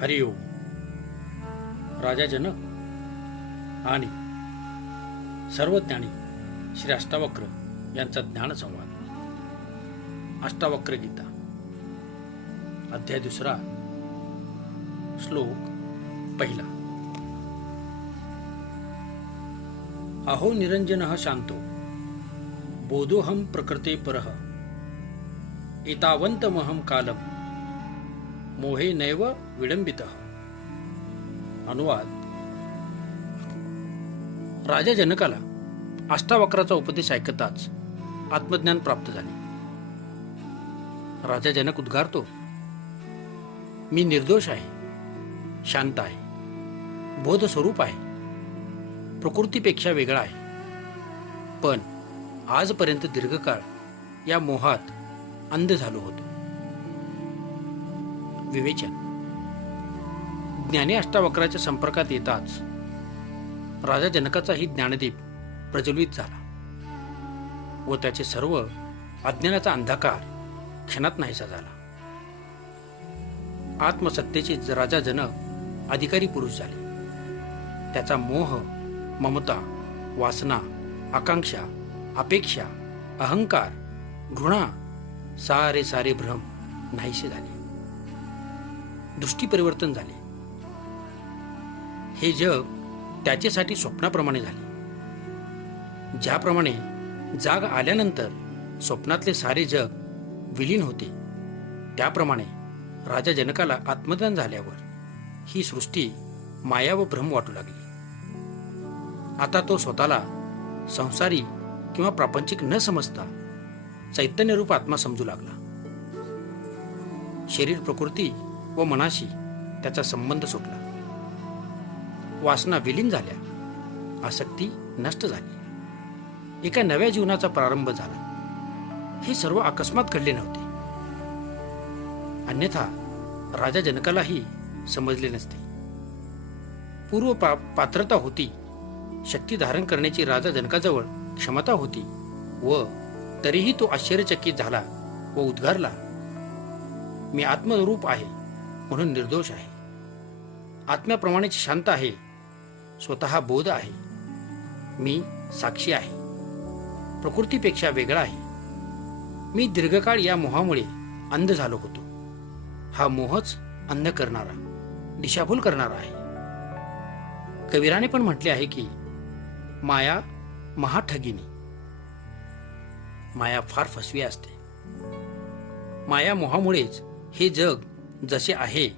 हरिओम. राजा जनक आणि सर्वज्ञानी श्री अष्टावक्र यांचा ज्ञानसंवाद. अष्टावक्र गीता अध्याय 2 श्लोक 1. अहो निरंजनः शांतो बोधोहम प्रकृते परः एतावन्तमहं कालम मोहे नैव विडंबितः. अनुवाद. राजा जनकाला अष्टावक्राचा उपदेश ऐकताच आत्मज्ञान प्राप्त झाले. राजा जनक उद्गारतो, मी निर्दोष आहे, शांत आहे, बोध स्वरूप आहे, प्रकृतीपेक्षा वेगळा आहे. पण आजपर्यंत दीर्घकाळ या मोहात अंध झालो होतो. विवेचन. ज्ञानी अष्टावक्राच्या संपर्कात येताच राजा जनकाचाही ज्ञानदीप प्रज्वलित झाला व त्याचे सर्व अज्ञानाचा अंधकार क्षणात नाहीसा झाला. आत्मसत्तेचे राजा जनक अधिकारी पुरुष झाले. त्याचा मोह, ममता, वासना, आकांक्षा, अपेक्षा, अहंकार, घृणा सारे भ्रम नाहीसे झाले. दृष्टी परिवर्तन झाले. हे जग त्याच्यासाठी स्वप्नाप्रमाणे झाले. ज्याप्रमाणे जाग आल्यानंतर स्वप्नातले सारे जग विलीन होते, त्याप्रमाणे राजा जनकाला आत्मज्ञान झाल्यावर ही सृष्टी माया व भ्रम वाटू लागली. आता तो स्वतःला संसारी किंवा प्रापंचिक न समजता चैतन्यरूप आत्मा समजू लागला. शरीर प्रकृती व मनाशी त्याचा संबंध सुटला. वासना विलीन झाल्या, आसक्ती नष्ट झाली. एका नव्या जीवनाचा प्रारंभ झाला. हे सर्व अकस्मात घडले नव्हते, अन्यथा राजा जनकालाही समजले नसते. पूर्व पात्रता होती, शक्ती धारण करण्याची राजा जनकाजवळ क्षमता होती व तरीही तो आश्चर्यचकित झाला व उद्गारला, मी आत्मरूप आहे म्हणून निर्दोष आहे, आत्म्याप्रमाणेच शांत आहे, स्वतः बोध आहे, मी साक्षी आहे, प्रकृतीपेक्षा वेगळा आहे. मी दीर्घकाळ या मोहामुळे अंध झालो होतो. हा मोहच अंध करणारा, दिशाभूल करणारा आहे. कबीराने पण म्हटले आहे की माया महाठगिनी. माया फार फसवी असते. माया मोहामुळेच हे जग जसे आहे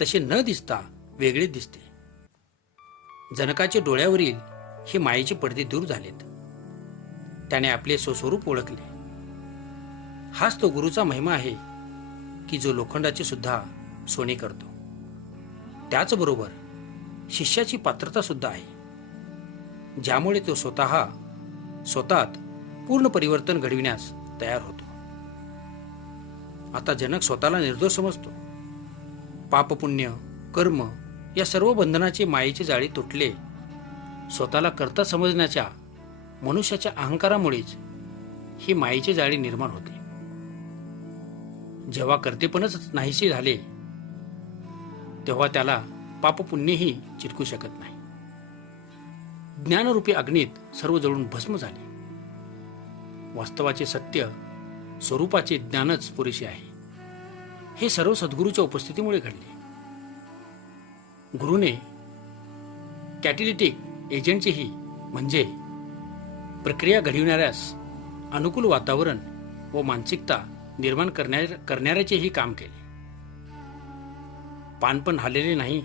तसे न दिसता वेगळे दिसते. जनकाच्या डोळ्यावरील हे मायेचे पडदे दूर झालेत. त्याने आपले स्वस्वरूप ओळखले. हाच तो गुरुचा महिमा आहे की जो लोखंडाचे सुद्धा सोने करतो. त्याचबरोबर शिष्याची पात्रता सुद्धा आहे, ज्यामुळे तो स्वतःत पूर्ण परिवर्तन घडविण्यास तयार होतो. आता जनक स्वतःला निर्दोष समजतो. पाप, पुण्य, कर्म या सर्व बंधनाचे मायेचे जाळी तुटले. स्वतःला कर्ता समजण्याच्या मनुष्याच्या अहंकारामुळेच ही मायेचे जाळी निर्माण होते. जेव्हा कर्तेपणच नाहीसे झाले, तेव्हा त्याला पाप पुण्यही चिटकू शकत नाही. ज्ञानरूपी अग्नीत सर्व जळून भस्म झाले. वास्तवाचे सत्य स्वरूपाचे ज्ञानच पुरेसे आहे. हे सर्व सद्गुरूच्या उपस्थितीमुळे घडले. गुरुने कॅटलिटिक एजंटचेही म्हणजे प्रक्रिया घडविणाऱ्यास अनुकूल वातावरण व मानसिकता निर्माण करणाऱ्याचेही काम केले. पान पण हलले नाही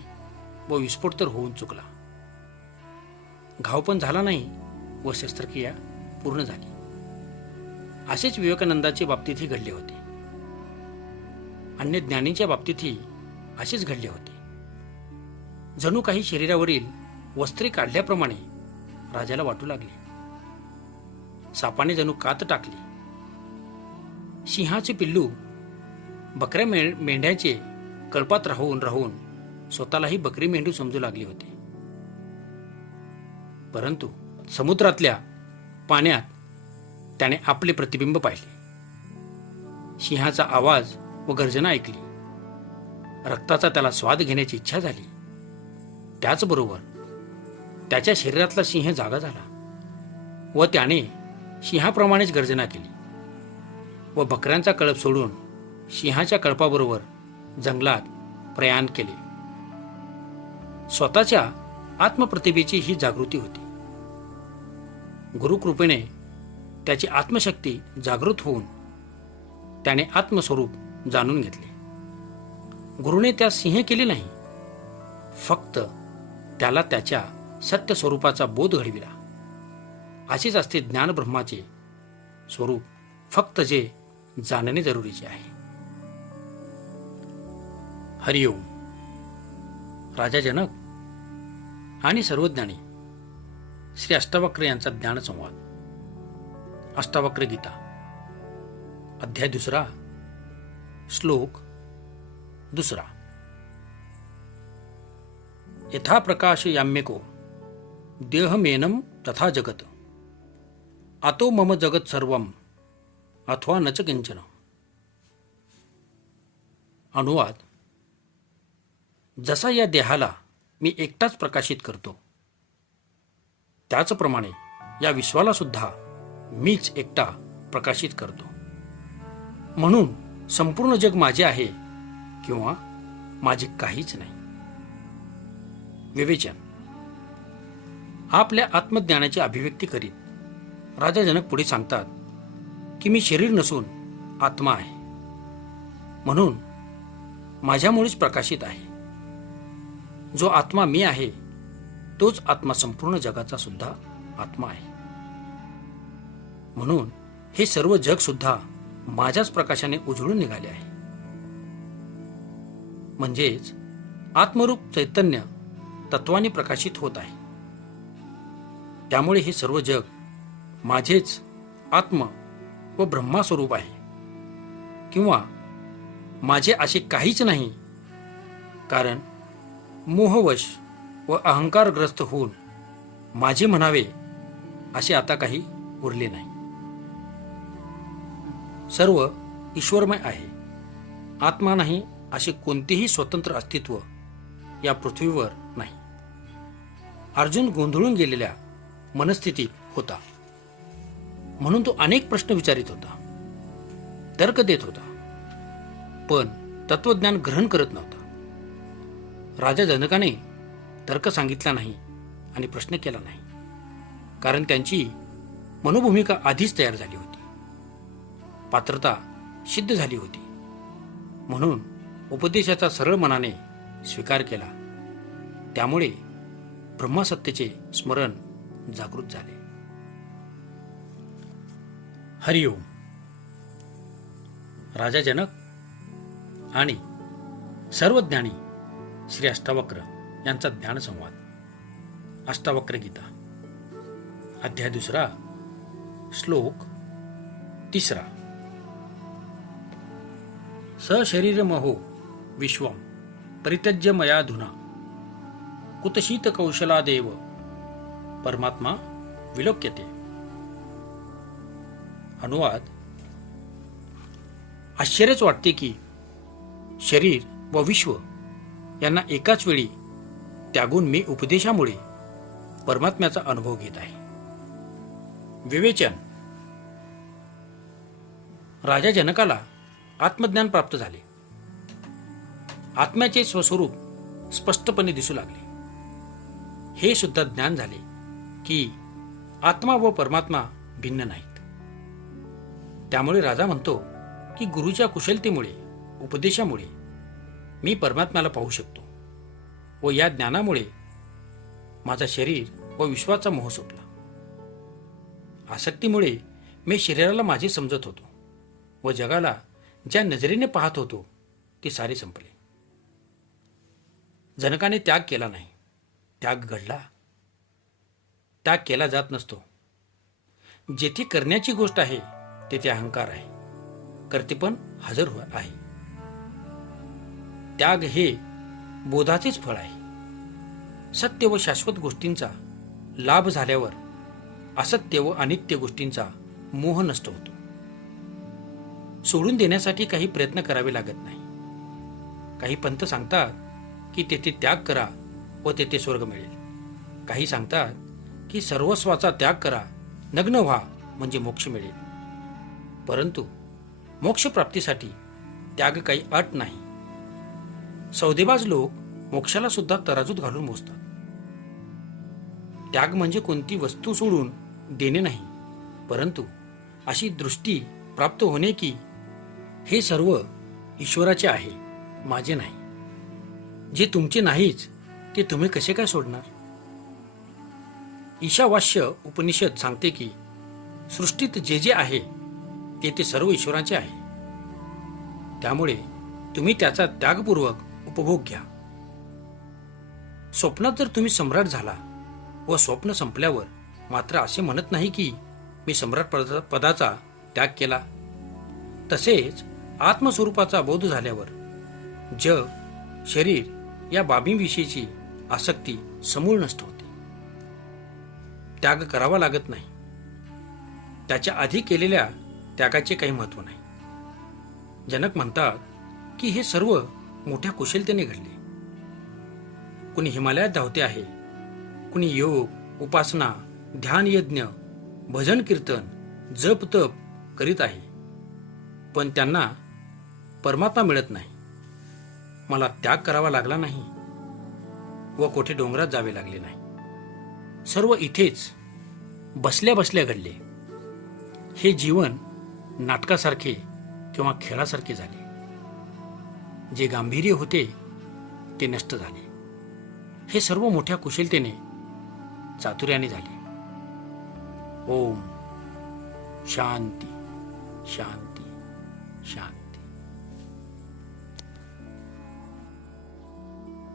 व विस्फोट तर होऊन चुकला. घाव पण झाला नाही व शस्त्रक्रिया पूर्ण झाली. असेच विवेकानंदाच्या बाबतीतही घडले होते. अन्य ज्ञानींच्या बाबतीतही असेच घडले होते. जणू काही शरीरावरील वस्त्रे काढल्याप्रमाणे राजाला वाटू लागले. सापाने जणू कात टाकली. सिंहाचे पिल्लू बकऱ्या मेंढ्याचे कळपात राहून स्वतःलाही बकरी मेंढू समजू लागली होती. परंतु समुद्रातल्या पाण्यात त्याने आपले प्रतिबिंब पाहिले. सिंहाचा आवाज व गर्जना ऐकली. रक्ताचा त्याला स्वाद घेण्याची इच्छा झाली. त्याचबरोबर त्याच्या शरीरातला सिंह जागा झाला व त्याने सिंहाप्रमाणेच गर्जना केली व बकऱ्यांचा कळप सोडून सिंहाच्या कळपाबरोबर जंगलात प्रयाण केले. स्वतःच्या आत्मप्रतिभेची ही जागृती होती. गुरुकृपेने त्याची आत्मशक्ती जागृत होऊन त्याने आत्मस्वरूप जाणून घेतले. गुरुने त्यास सिंह केले नाही, फक्त त्याला त्याच्या सत्य स्वरूपाचा बोध घडविला. असेच असते ज्ञान ब्रह्माचे स्वरूप, फक्त जे जाणणे जरुरीचे आहे. हरिओम. राजा जनक आणि सर्वज्ञानी श्री अष्टावक्र यांचा ज्ञानसंवाद. अष्टावक्र गीता, अध्याय 2, श्लोक 2. यथा प्रकाश याम्यको देहमेनम तथा जगत आतो मम जगत सर्वम अथवा नच किंचन. अनुवाद. जसा या देहाला मी एकटाच प्रकाशित करतो, त्याचप्रमाणे या विश्वाला सुद्धा मीच एकटा प्रकाशित करतो. म्हणून संपूर्ण जग माझे आहे किंवा माझे काहीच नाही. विवेचन. आपल्या आत्मज्ञानाची अभिव्यक्ती करीत राजा जनक पुढे सांगतात की मी शरीर नसून आत्मा आहे, म्हणून माझ्यामुळेच प्रकाशित आहे. जो आत्मा मी आहे तोच आत्मा संपूर्ण जगाचा सुद्धा आत्मा आहे. म्हणून हे सर्व जग सुद्धा माझ्याच प्रकाशाने उजळून निघाले आहे. म्हणजेच आत्मरूप चैतन्य तत्वाने प्रकाशित होत आहे. त्यामुळे हे सर्व जग माझेच आत्म व ब्रह्मास्वरूप आहे किंवा माझे असे काहीच नाही. कारण मोहवश व अहंकारग्रस्त होऊन माझे म्हणावे असे आता काही उरले नाही. सर्व ईश्वरमय आहे. आत्मा नाही असे कोणतेही स्वतंत्र अस्तित्व या पृथ्वीवर नाही. अर्जुन गोंधळून गेलेल्या मनस्थितीत होता, म्हणून तो अनेक प्रश्न विचारित होता, तर्क देत होता, पण तत्वज्ञान ग्रहण करत नव्हता. राजा जनकाने तर्क सांगितला नाही आणि प्रश्न केला नाही, कारण त्यांची मनोभूमिका आधीच तयार झाली होती. पात्रता सिद्ध झाली होती. म्हणून उपदेशाचा सरळ मनाने स्वीकार केला. त्यामुळे ब्रह्मसत्तेचे स्मरण जागृत झाले. हरिओम. राजा जनक आणि सर्वज्ञानी श्री अष्टावक्र यांचा ज्ञानसंवाद. अष्टावक्र गीता, अध्याय 2, श्लोक 3. सशरीरमहो विश्वम परित्यज्य मयाधुना कुतशीत कौशलादेव परमात्मा विलोक्यते. अनुवाद. आश्चर्यच वाटते की शरीर व विश्व यांना एकाच वेळी त्यागून मी उपदेशामुळे परमात्म्याचा अनुभव घेत आहे. विवेचन. राजा जनकाला आत्मज्ञान प्राप्त झाले. आत्म्याचे स्वस्वरूप स्पष्टपणे दिसू लागले. हे सुद्धा ज्ञान झाले की आत्मा व परमात्मा भिन्न नाहीत. त्यामुळे राजा म्हणतो की गुरुच्या कुशलतेमुळे, उपदेशामुळे मी परमात्म्याला पाहू शकतो व या ज्ञानामुळे माझा शरीर व विश्वाचा मोह सुटला. आसक्तीमुळे मी शरीराला माझे समजत होतो व जगाला ज्या नजरेने पाहत होतो ते सारे संपले. जनकाने त्याग केला नाही. त्याग घडला. त्याग केला जात नसतो. जेथे करण्याची गोष्ट आहे तेथे अहंकार आहे, कर्तेपण हजर आहे. त्याग हे बोधाचेच फळ आहे. सत्य व शाश्वत गोष्टींचा लाभ झाल्यावर असत्य व अनित्य गोष्टींचा मोह नष्ट होतो. सोडून देण्यासाठी काही प्रयत्न करावे लागत नाही. काही पंत सांगतात की तेथे त्याग करा व तेथे स्वर्ग मिळेल. काही सांगतात की सर्वस्वाचा त्याग करा, नग्न व्हा म्हणजे मोक्ष मिळेल. परंतु मोक्षप्राप्तीसाठी त्याग काही अट नाही. सौदेबाज लोक मोक्षाला सुद्धा तराजूत घालून मोजतात. त्याग म्हणजे कोणती वस्तू सोडून देणे नाही, परंतु अशी दृष्टी प्राप्त होणे की हे सर्व ईश्वराचे आहे, माझे नाही. जे तुमचे नाहीच ते तुम्ही कसे काय सोडणार? ईशावास्य उपनिषद सांगते की सृष्टीत जे जे आहे ते सर्व ईश्वराचे आहे. त्यामुळे तुम्ही त्याचा त्यागपूर्वक उपभोग घ्या. स्वप्नात जर तुम्ही सम्राट झाला व स्वप्न संपल्यावर मात्र असे म्हणत नाही की मी सम्राट पदाचा त्याग केला, तसेच आत्मस्वरूपाचा बोध झाल्यावर जग, शरीर या बाबींविषयीची आसक्ती समूळ नष्ट होते. त्याग करावा लागत नाही. त्याच्या आधी केलेल्या त्यागाचे काही महत्व नाही. जनक म्हणतात की हे सर्व मोठ्या कुशलतेने घडले. कुणी हिमालयात धावते आहे, कुणी योग, उपासना, ध्यान, यज्ञ, भजन, कीर्तन, जप, तप करीत आहे, पण त्यांना परमात्मा मिळत नाही. मला त्याग करावा लागला नाही व कोठे डोंगरात जावे लागले नाही. सर्व इथेच बसल्या बसल्या घडले. हे जीवन नाटकासारखे किंवा खेळासारखे झाले. जे गांभीर्य होते ते नष्ट झाले. हे सर्व मोठ्या कुशलतेने, चातुर्याने झाले. ओम शांती शांती शांती.